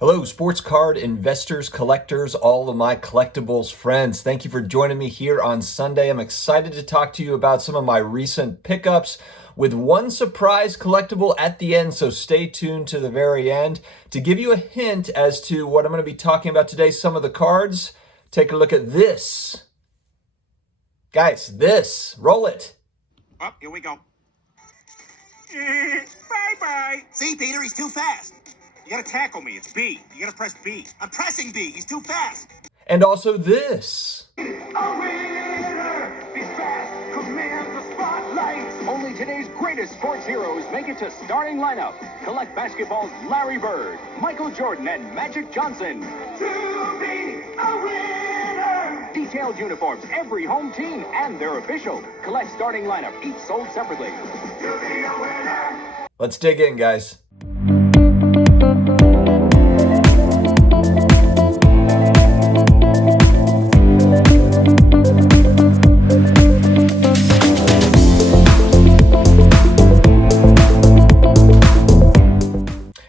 Hello, sports card investors, collectors, all of my collectibles friends. Thank you for joining me here on Sunday. I'm excited to talk to you about some of my recent pickups with one surprise collectible at the end, so stay tuned to the very end. To give you a hint as to what I'm going to be talking about today, some of the cards, take a look at this. Guys, this. Roll it. Oh, here we go. Bye-bye. See, Peter, he's too fast. You gotta tackle me. It's B. You gotta press B. I'm pressing B. He's too fast. And also this. A winner! He's fast, commands the spotlight. Only today's greatest sports heroes make it to starting lineup. Collect basketball's Larry Bird, Michael Jordan, and Magic Johnson. To be a winner! Detailed uniforms, every home team, and they're official. Collect starting lineup, each sold separately. To be a winner! Let's dig in, guys.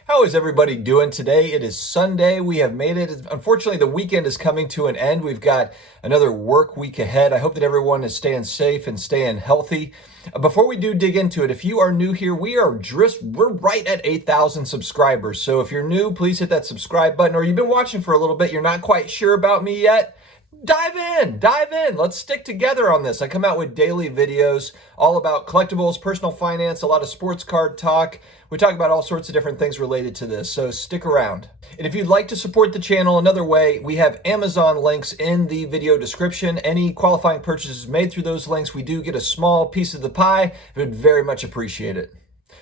How is everybody doing today? It is Sunday. We have made it. Unfortunately, the weekend is coming to an end. We've got another work week ahead. I hope that everyone is staying safe and staying healthy. Before we do dig into it, if you are new here, we're right at 8,000 subscribers. So if you're new, please hit that subscribe button, or you've been watching for a little bit, you're not quite sure about me yet. Dive in. Let's stick together on this. I come out with daily videos all about collectibles, personal finance, a lot of sports card talk. We talk about all sorts of different things related to this, so stick around. And if you'd like to support the channel another way, we have Amazon links in the video description. Any qualifying purchases made through those links, we do get a small piece of the pie. We would very much appreciate it.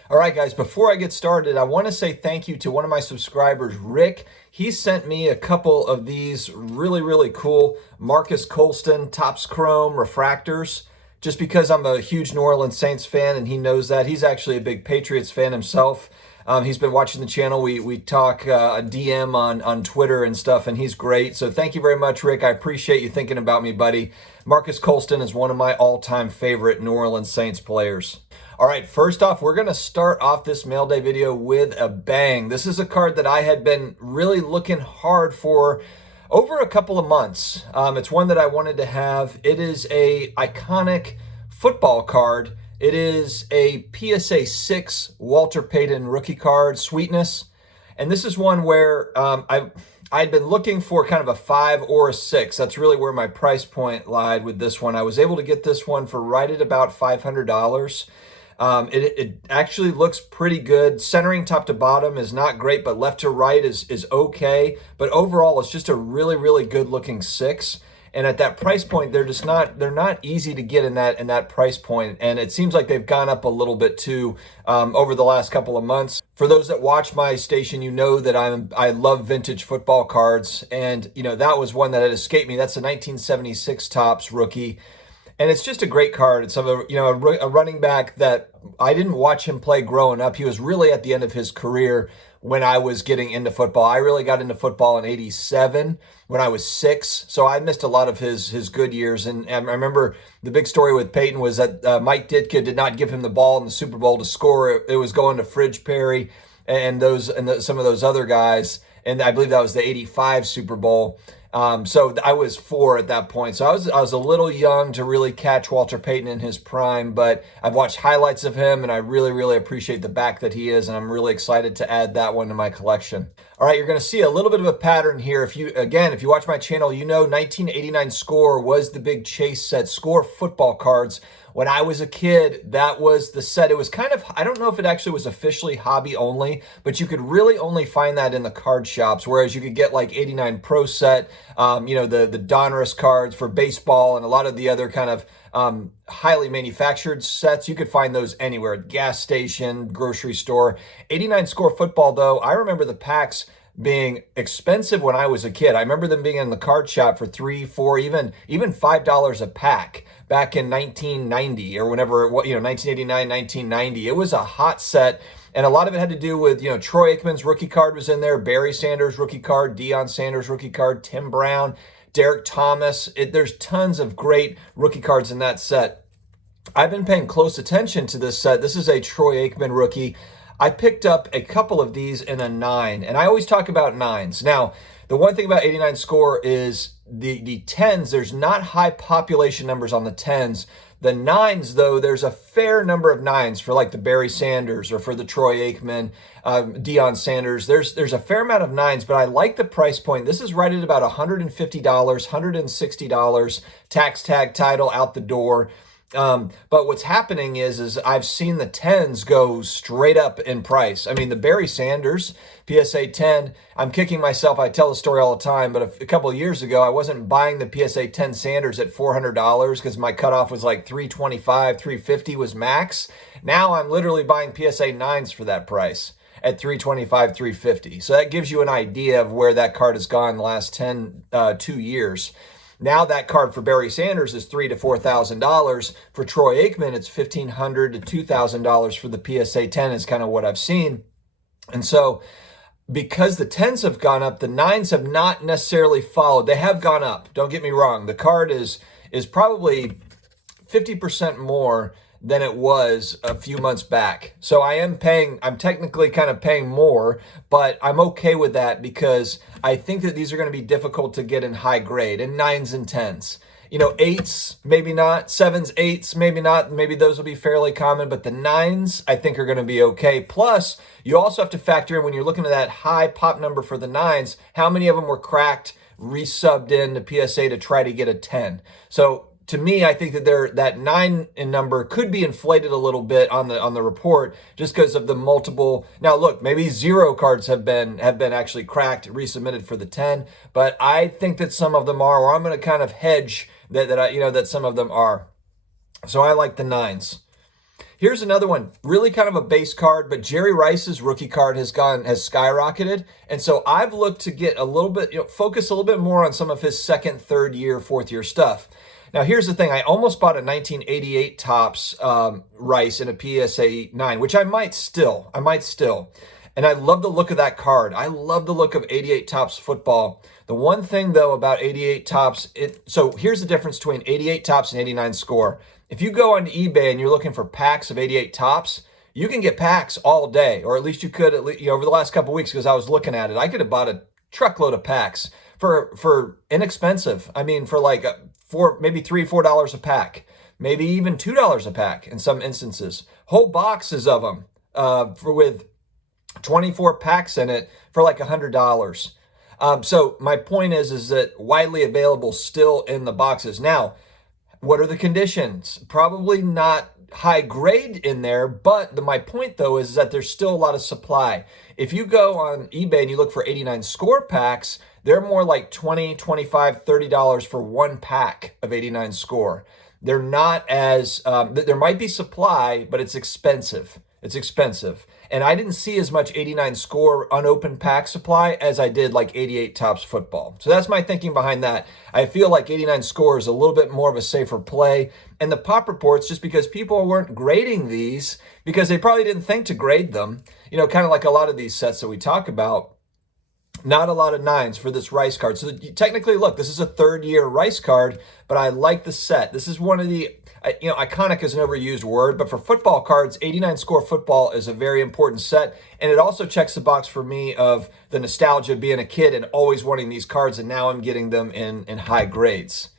All right, guys, before I get started, I want to say thank you to one of my subscribers, Rick. He sent me a couple of these really cool Marcus Colston Topps Chrome refractors, just because I'm a huge New Orleans Saints fan, and he knows that. He's actually a big Patriots fan himself. He's been watching the channel. We talk a DM on Twitter and stuff, and he's great. So thank you very much, Rick. I appreciate you thinking about me, buddy. Marcus Colston is one of my all-time favorite New Orleans Saints players. All right, first off, we're going to start off this mail day video with a bang. This is a card that I had been really looking hard for over a couple of months. It's one that I wanted to have. It is a iconic football card. It is a PSA 6 Walter Payton rookie card, Sweetness. And this is one where I'd been looking for kind of a 5 or a 6. That's really where my price point lied with this one. I was able to get this one for right at about $500. It actually looks pretty good. Centering top to bottom is not great, but left to right is okay. But overall, it's just a really good looking 6. And at that price point, they're not easy to get in that price point. And it seems like they've gone up a little bit too over the last couple of months. For those that watch my station, you know that I love vintage football cards, and you know that was one that had escaped me. That's a 1976 Topps rookie. And it's just a great card. It's of a running back that I didn't watch him play growing up. He was really at the end of his career when I was getting into football. I really got into football in '87 when I was 6. So I missed a lot of his good years. And I remember the big story with Peyton was that Mike Ditka did not give him the ball in the Super Bowl to score. It was going to Fridge Perry and some of those other guys. And I believe that was the '85 Super Bowl. So I was 4 at that point. So I was a little young to really catch Walter Payton in his prime, but I've watched highlights of him, and I really appreciate the back that he is, and I'm really excited to add that one to my collection. All right, you're going to see a little bit of a pattern here. If you watch my channel, you know 1989 Score was the big chase set, Score football cards. When I was a kid, that was the set. It was kind of, I don't know if it actually was officially hobby only, but you could really only find that in the card shops, whereas you could get like 89 Pro set, the Donruss cards for baseball and a lot of the other kind of highly manufactured sets. You could find those anywhere, at gas station, grocery store. 89 Score football, though, I remember the packs being expensive when I was a kid. I remember them being in the card shop for $3, $4, even $5 a pack back in 1990 or whenever it was, 1989, 1990. It was a hot set. And a lot of it had to do with, Troy Aikman's rookie card was in there, Barry Sanders rookie card, Deion Sanders rookie card, Tim Brown, Derek Thomas. There's tons of great rookie cards in that set. I've been paying close attention to this set. This is a Troy Aikman rookie. I picked up a couple of these in a 9, and I always talk about 9s. Now, the one thing about 89 score is the 10s, there's not high population numbers on the 10s. The 9s, though, there's a fair number of 9s for like the Barry Sanders or for the Troy Aikman, Deion Sanders. There's a fair amount of 9s, but I like the price point. This is right at about $150, $160, tax tag title out the door. But what's happening is I've seen the 10s go straight up in price. I mean, the Barry Sanders PSA 10, I'm kicking myself. I tell the story all the time, but a couple of years ago, I wasn't buying the PSA 10 Sanders at $400 because my cutoff was like $325, $350 was max. Now I'm literally buying PSA 9s for that price at $325, $350. So that gives you an idea of where that card has gone the last 2 years. Now that card for Barry Sanders is $3,000 to $4,000. For Troy Aikman, it's $1,500 to $2,000 for the PSA 10 is kind of what I've seen. And so because the 10s have gone up, the 9s have not necessarily followed. They have gone up. Don't get me wrong. The card is probably 50% more than it was a few months back. So I'm technically kind of paying more, but I'm okay with that because I think that these are going to be difficult to get in high grade, in 9s and 10s. 8s, maybe not. 7s, 8s, maybe not. Maybe those will be fairly common, but the 9s, I think, are going to be okay. Plus, you also have to factor in when you're looking at that high pop number for the 9s, how many of them were cracked, resubbed in to PSA to try to get a 10. So to me, I think that that 9 in number could be inflated a little bit on the report just because of the multiple. Now, look, maybe 0 cards have been actually cracked, resubmitted for the 10, but I think that some of them are, or I'm going to kind of hedge that some of them are. So I like the 9s. Here's another one, really kind of a base card, but Jerry Rice's rookie card has skyrocketed, and so I've looked to get a little bit, focus a little bit more on some of his second, third year, fourth year stuff. Now, here's the thing. I almost bought a 1988 Topps Rice in a PSA 9, which I might still. And I love the look of that card. I love the look of 88 Topps football. The one thing, though, about 88 Topps, so here's the difference between 88 Topps and 89 score. If you go onto eBay and you're looking for packs of 88 Topps, you can get packs all day, or at least you could over the last couple of weeks because I was looking at it. I could have bought a truckload of packs for inexpensive. I mean, for like maybe $3, $4 a pack, maybe even $2 a pack in some instances. Whole boxes of them with 24 packs in it for like $100. So my point is that widely available still in the boxes. Now, what are the conditions? Probably not high grade in there, but my point though is that there's still a lot of supply. If you go on eBay and you look for 89 score packs, they're more like $20, $25, $30 for one pack of 89 score. They're not as, there might be supply, but it's expensive. And I didn't see as much 89 score unopened pack supply as I did like 88 Topps football. So that's my thinking behind that. I feel like 89 score is a little bit more of a safer play. And the pop reports, just because people weren't grading these, because they probably didn't think to grade them, kind of like a lot of these sets that we talk about. Not a lot of 9s for this Rice card. So technically, look, this is a third-year Rice card, but I like the set. This is one of the, iconic is an overused word, but for football cards, 89 score football is a very important set, and it also checks the box for me of the nostalgia of being a kid and always wanting these cards, and now I'm getting them in high grades.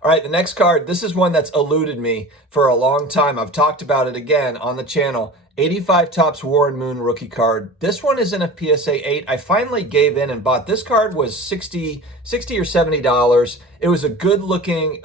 All right, the next card, this is one that's eluded me for a long time. I've talked about it again on the channel. 85 Topps Warren Moon rookie card. This one is in a PSA 8. I finally gave in and bought. This card was $60 or $70. It was a good looking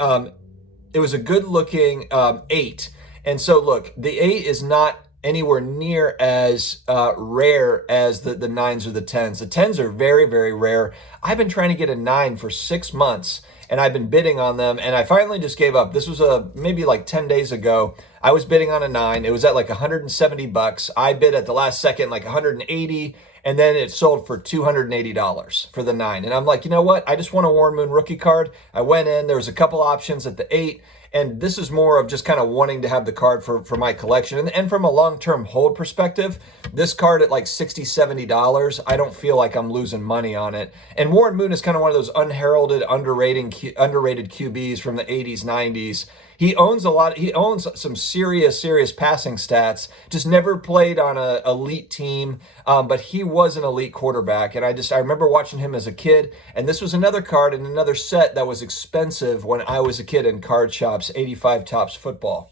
8. And so look, the 8 is not anywhere near as rare as the 9s or the 10s. The 10s are very, very rare. I've been trying to get a 9 for 6 months, and I've been bidding on them, and I finally just gave up. This was maybe like 10 days ago. I was bidding on a 9. It was at like $170. I bid at the last second like $180, and then it sold for $280 for the 9. And I'm like, you know what? I just want a Warren Moon rookie card. I went in. There was a couple options at the 8, and this is more of just kind of wanting to have the card for my collection. And from a long-term hold perspective, this card at like $60, $70, I don't feel like I'm losing money on it. And Warren Moon is kind of one of those unheralded, underrated QBs from the 80s, 90s. He owns he owns some serious passing stats, just never played on a elite team, but he was an elite quarterback. And I remember watching him as a kid, and this was another card in another set that was expensive when I was a kid in card shops, 85 Topps football.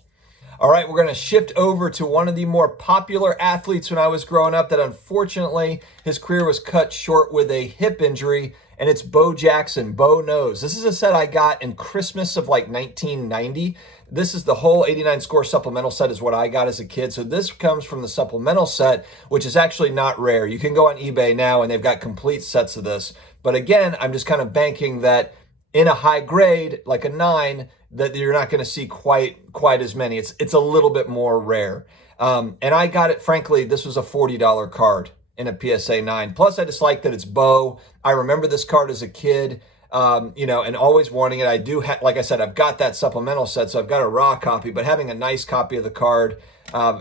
All right, we're going to shift over to one of the more popular athletes when I was growing up that unfortunately his career was cut short with a hip injury, and it's Bo Jackson. Bo knows. This is a set I got in Christmas of like 1990. This is the whole 89 score supplemental set is what I got as a kid. So this comes from the supplemental set, which is actually not rare. You can go on eBay now and they've got complete sets of this. But again, I'm just kind of banking that in a high grade, like a 9, that you're not going to see quite as many. It's a little bit more rare. And I got it, frankly, this was a $40 card in a PSA 9. Plus, I just like that it's Bo. I remember this card as a kid, and always wanting it. I do, like I said, I've got that supplemental set, so I've got a raw copy, but having a nice copy of the card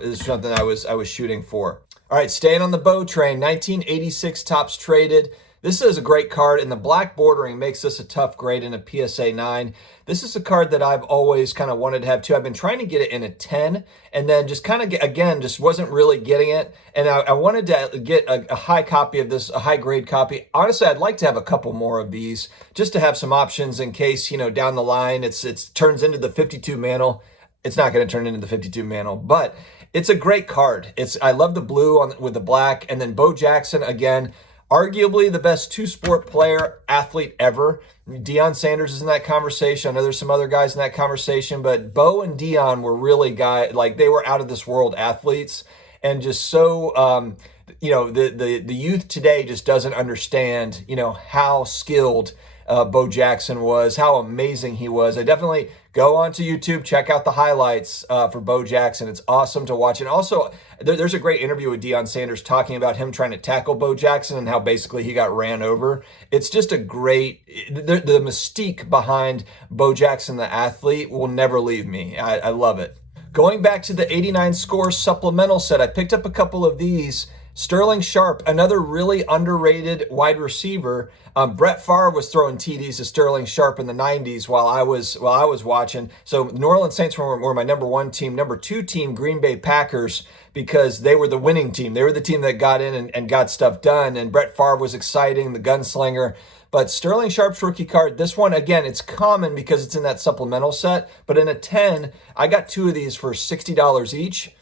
is something I was shooting for. All right, staying on the Bo train, 1986 Topps Traded. This is a great card, and the black bordering makes this a tough grade in a PSA 9. This is a card that I've always kind of wanted to have too. I've been trying to get it in a 10, and then just kind of, again, just wasn't really getting it. And I wanted to get a high copy of this, a high grade copy. Honestly, I'd like to have a couple more of these just to have some options in case, down the line it turns into the 52 mantle. It's not going to turn into the 52 mantle, but it's a great card. I love the blue with the black, and then Bo Jackson, again, arguably the best two-sport player, athlete ever. Deion Sanders is in that conversation. I know there's some other guys in that conversation, but Bo and Deion were really they were out of this world athletes, and just so, the youth today just doesn't understand, how skilled Bo Jackson was, how amazing he was. I definitely go onto YouTube, check out the highlights for Bo Jackson. It's awesome to watch. And also, there's a great interview with Deion Sanders talking about him trying to tackle Bo Jackson and how basically he got ran over. It's just a great, the mystique behind Bo Jackson, the athlete, will never leave me. I love it. Going back to the 89 score supplemental set, I picked up a couple of these. Sterling Sharp, another really underrated wide receiver. Brett Favre was throwing TDs to Sterling Sharp in the 90s while I was watching. So New Orleans Saints were my number 1 team. Number 2 team, Green Bay Packers, because they were the winning team. They were the team that got in and got stuff done. And Brett Favre was exciting, the gunslinger. But Sterling Sharp's rookie card, this one, again, it's common because it's in that supplemental set. But in a 10, I got 2 of these for $60 each.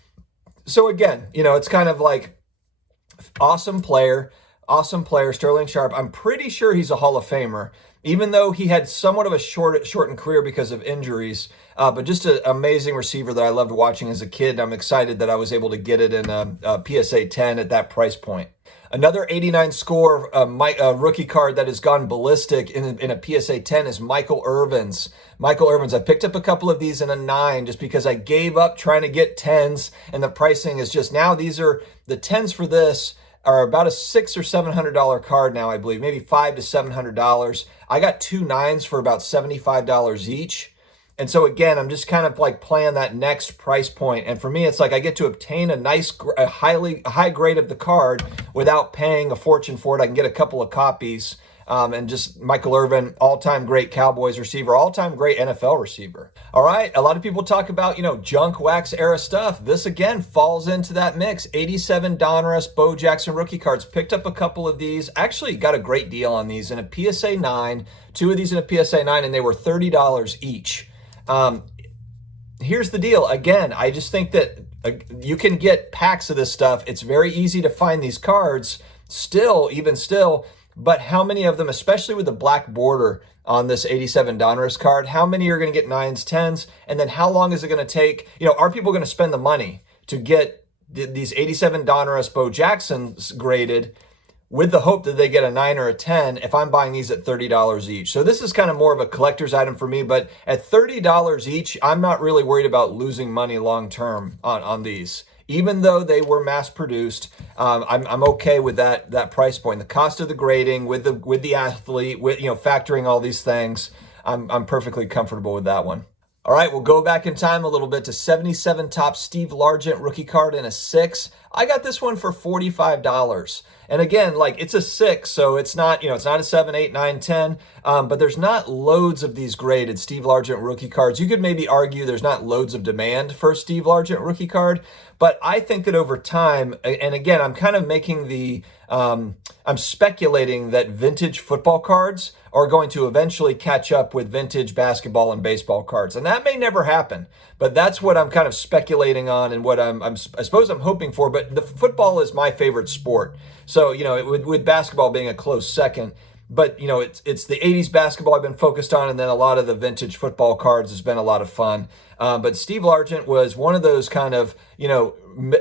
So again, it's kind of like, awesome player, Sterling Sharp. I'm pretty sure he's a Hall of Famer, even though he had somewhat of a shortened career because of injuries. But just an amazing receiver that I loved watching as a kid. I'm excited that I was able to get it in a PSA 10 at that price point. Another 89 score rookie card that has gone ballistic in a PSA 10 is Michael Ervin's. I picked up a couple of these in a 9 just because I gave up trying to get 10s, and the pricing is just now, these are the 10s for this are about a $600 or $700 card now, I believe, maybe $500 to $700. I got 2 9s for about $75 each. And so again, I'm just kind of like playing that next price point. And for me, it's like I get to obtain a high grade of the card without paying a fortune for it. I can get a couple of copies. And just Michael Ervin, all-time great Cowboys receiver, all-time great NFL receiver. All right, a lot of people talk about, junk wax era stuff. This, again, falls into that mix. 87 Donruss Bo Jackson rookie cards. Picked up a couple of these. Actually got a great deal on these in a PSA 9. 2 of these in a PSA 9, and they were $30 each. Here's the deal. Again, I just think that you can get packs of this stuff. It's very easy to find these cards even still. But how many of them, especially with the black border on this 87 Donruss card, how many are going to get 9s, 10s? And then how long is it going to take? Are people going to spend the money to get these 87 Donruss Bo Jacksons graded with the hope that they get a 9 or a 10 if I'm buying these at $30 each? So this is kind of more of a collector's item for me, but at $30 each, I'm not really worried about losing money long term on these. Even though they were mass produced, I'm okay with that price point. The cost of the grading with the athlete, with factoring all these things, I'm perfectly comfortable with that one. All right, we'll go back in time a little bit to 77 top Steve Largent rookie card in a 6. I got this one for $45. And again, like it's a 6, so it's not, it's not a 7, 8, 9, 10, but there's not loads of these graded Steve Largent rookie cards. You could maybe argue there's not loads of demand for a Steve Largent rookie card, but I think that over time, and again, I'm kind of making I'm speculating that vintage football cards are going to eventually catch up with vintage basketball and baseball cards. And that may never happen, but that's what I'm kind of speculating on and what I suppose I'm hoping for. But the football is my favorite sport. So, with basketball being a close second, but it's the 80s basketball I've been focused on, and then a lot of the vintage football cards has been a lot of fun. But Steve Largent was one of those kind of,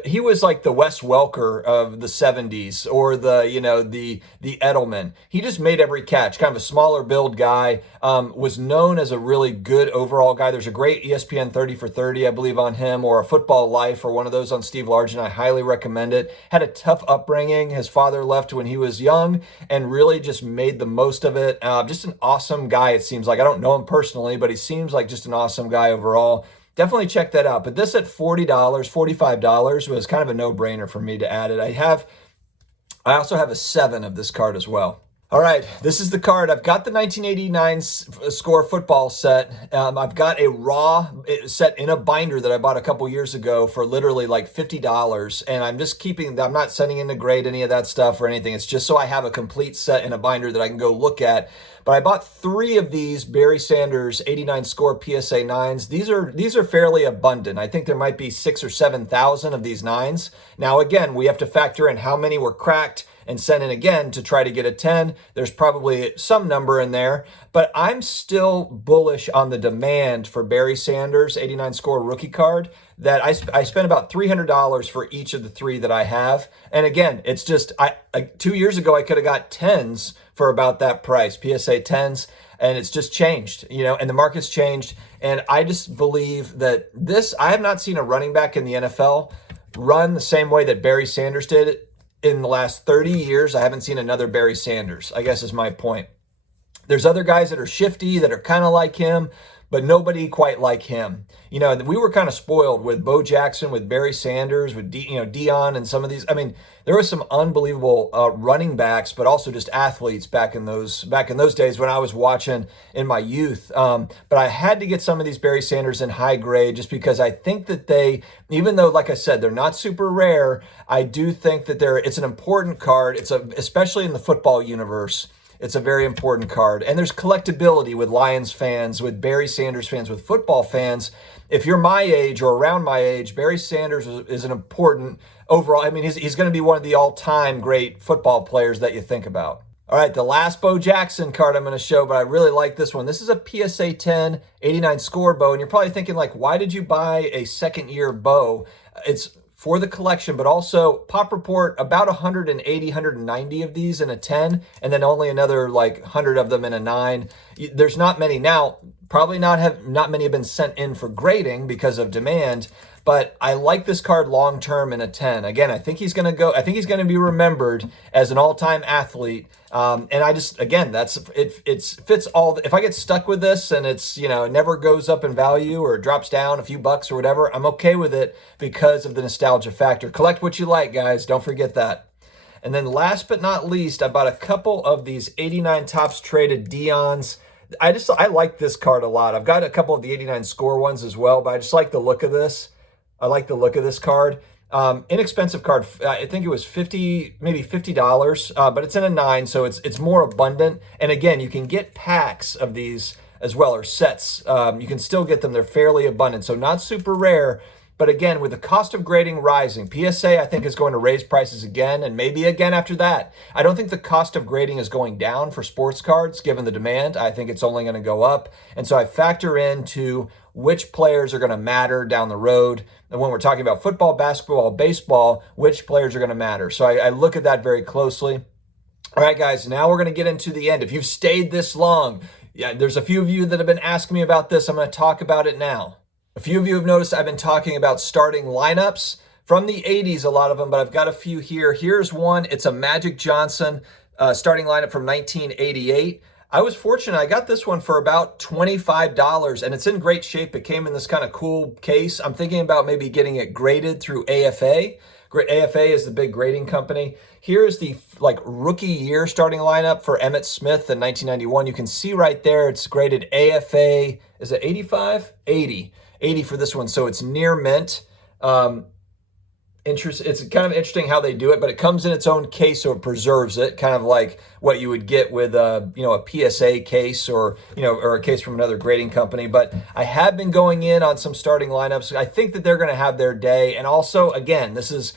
he was like the Wes Welker of the 70s, or the Edelman. He just made every catch, kind of a smaller build guy, was known as a really good overall guy. There's a great ESPN 30 for 30, I believe, on him, or a Football Life, or one of those on Steve Largent. I highly recommend it. Had a tough upbringing. His father left when he was young and really just made the most of it. Just an awesome guy, it seems like. I don't know him personally, but he seems like just an awesome guy overall. Definitely check that out. But this at $40, $45 was kind of a no-brainer for me to add it. I also have a 7 of this card as well. All right, this is the card. I've got the 1989 score football set. I've got a raw set in a binder that I bought a couple years ago for literally like $50. And I'm just I'm not sending in to grade any of that stuff or anything. It's just so I have a complete set in a binder that I can go look at. But I bought 3 of these Barry Sanders 89 score PSA 9s. These are fairly abundant. I think there might be 6,000 or 7,000 of these 9s. Now, again, we have to factor in how many were cracked and sent in again to try to get a 10. There's probably some number in there, but I'm still bullish on the demand for Barry Sanders 89 score rookie card. That I spent about $300 for each of the 3 that I have. And again, it's just, 2 years ago, I could have got 10s for about that price, PSA 10s, and it's just changed, and the market's changed. And I just believe that I have not seen a running back in the NFL run the same way that Barry Sanders did in the last 30 years. I haven't seen another Barry Sanders, I guess is my point. There's other guys that are shifty, that are kind of like him, but nobody quite like him. We were kind of spoiled with Bo Jackson, with Barry Sanders, with Dion, and some of these. I mean, there was some unbelievable running backs, but also just athletes back in those days when I was watching in my youth. But I had to get some of these Barry Sanders in high grade just because I think that even though, like I said, they're not super rare, I do think that it's an important card. Especially in the football universe. It's a very important card. And there's collectability with Lions fans, with Barry Sanders fans, with football fans. If you're my age or around my age, Barry Sanders is an important overall. I mean, he's going to be one of the all-time great football players that you think about. All right, the last Bo Jackson card I'm going to show, but I really like this one. This is a PSA 10 89 score Bo, and you're probably thinking, like, why did you buy a second-year Bo? It's for the collection, but also Pop Report, about 180, 190 of these in a 10, and then only another like 100 of them in a 9. There's not many now. Probably not many have been sent in for grading because of demand, but I like this card long term in a 10. Again, I think he's going to be remembered as an all-time athlete. And I just, again, it fits all. If I get stuck with this and it's, it never goes up in value or drops down a few bucks or whatever, I'm okay with it because of the nostalgia factor. Collect what you like, guys. Don't forget that. And then last but not least, I bought a couple of these 89 Topps traded Dions. I like this card a lot. I've got a couple of the 89 score ones as well, but I just like the look of this. I like the look of this card. Inexpensive card. I think it was maybe $50, but it's in a 9, so it's more abundant. And again, you can get packs of these as well, or sets. You can still get them. They're fairly abundant, so not super rare. But again, with the cost of grading rising, PSA, I think, is going to raise prices again, and maybe again after that. I don't think the cost of grading is going down for sports cards, given the demand. I think it's only going to go up. And so I factor into which players are going to matter down the road. And when we're talking about football, basketball, baseball, which players are going to matter. So I look at that very closely. All right, guys, now we're going to get into the end. If you've stayed this long, there's a few of you that have been asking me about this. I'm going to talk about it now. A few of you have noticed I've been talking about starting lineups from the 80s, a lot of them, but I've got a few here. Here's one. It's a Magic Johnson starting lineup from 1988. I was fortunate. I got this one for about $25 and it's in great shape. It came in this kind of cool case. I'm thinking about maybe getting it graded through AFA. AFA is the big grading company. Here's the like rookie year starting lineup for Emmitt Smith in 1991. You can see right there it's graded AFA. Is it 85? 80 for this one. So it's near mint. It's kind of interesting how they do it, but it comes in its own case, so it preserves it, kind of like what you would get with a PSA case or a case from another grading company. But I have been going in on some starting lineups. I think that they're going to have their day, and also, again, this is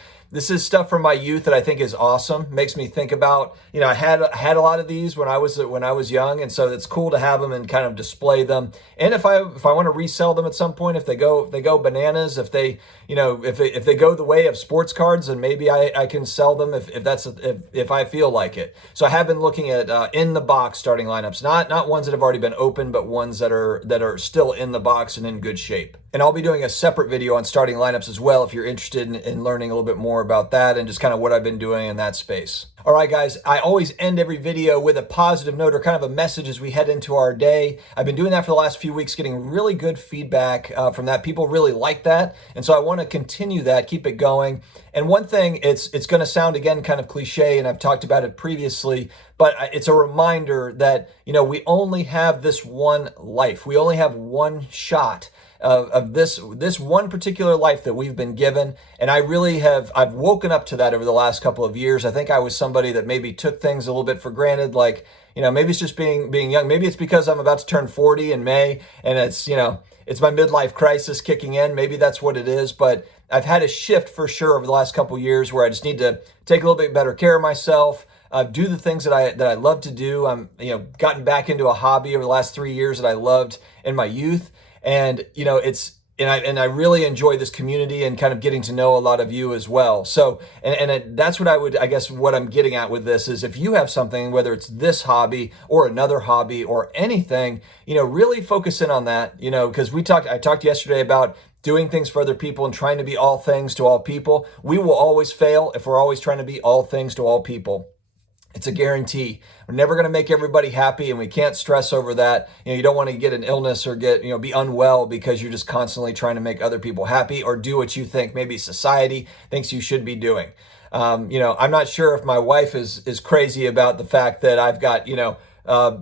stuff from my youth that I think is awesome. Makes me think about, I had a lot of these when I was young, and so it's cool to have them and kind of display them. And if I want to resell them at some point, if they go bananas, if they go the way of sports cards, then maybe I can sell them if I feel like it. So I have been looking at in the box starting lineups, not ones that have already been opened, but ones that are still in the box and in good shape. And I'll be doing a separate video on starting lineups as well if you're interested in learning a little bit more about that and just kind of what I've been doing in that space. All right, guys, I always end every video with a positive note or kind of a message as we head into our day. I've been doing that for the last few weeks, getting really good feedback from that. People really like that. And so I want to continue that, keep it going. And one thing, it's going to sound, again, kind of cliche, and I've talked about it previously, but it's a reminder that, we only have this one life. We only have one shot of this one particular life that we've been given. And I've woken up to that over the last couple of years. I think I was somebody that maybe took things a little bit for granted, like, maybe it's just being young. Maybe it's because I'm about to turn 40 in May and it's my midlife crisis kicking in. Maybe that's what it is. But I've had a shift for sure over the last couple of years where I just need to take a little bit better care of myself, do the things that I love to do. I'm, gotten back into a hobby over the last 3 years that I loved in my youth. And, I really enjoy this community and kind of getting to know a lot of you as well. So, that's what I'm getting at with this is if you have something, whether it's this hobby or another hobby or anything, really focus in on that, because I talked yesterday about doing things for other people and trying to be all things to all people. We will always fail if we're always trying to be all things to all people. It's a guarantee. We're never going to make everybody happy, and we can't stress over that. You don't want to get an illness or be unwell because you're just constantly trying to make other people happy or do what you think maybe society thinks you should be doing. I'm not sure if my wife is crazy about the fact that I've got,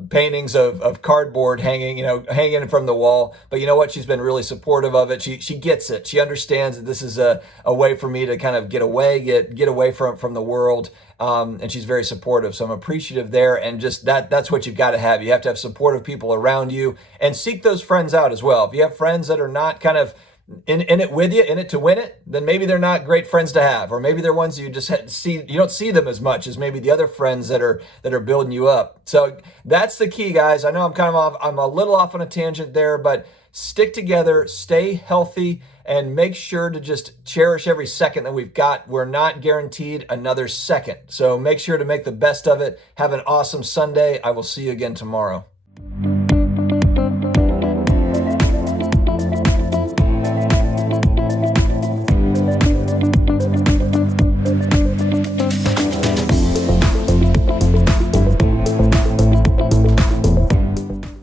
paintings of cardboard hanging from the wall. But you know what? She's been really supportive of it. She gets it. She understands that this is a way for me to kind of get away from the world. And she's very supportive. So I'm appreciative there. And just that's what you've got to have. You have to have supportive people around you and seek those friends out as well. If you have friends that are not kind of in it with you, in it to win it, then maybe they're not great friends to have, or maybe they're ones you just you don't see them as much as maybe the other friends that are building you up. So that's the key, guys. I know I'm a little off on a tangent there, but stick together, stay healthy, and make sure to just cherish every second that we've got. We're not guaranteed another second. So make sure to make the best of it. Have an awesome Sunday. I will see you again tomorrow.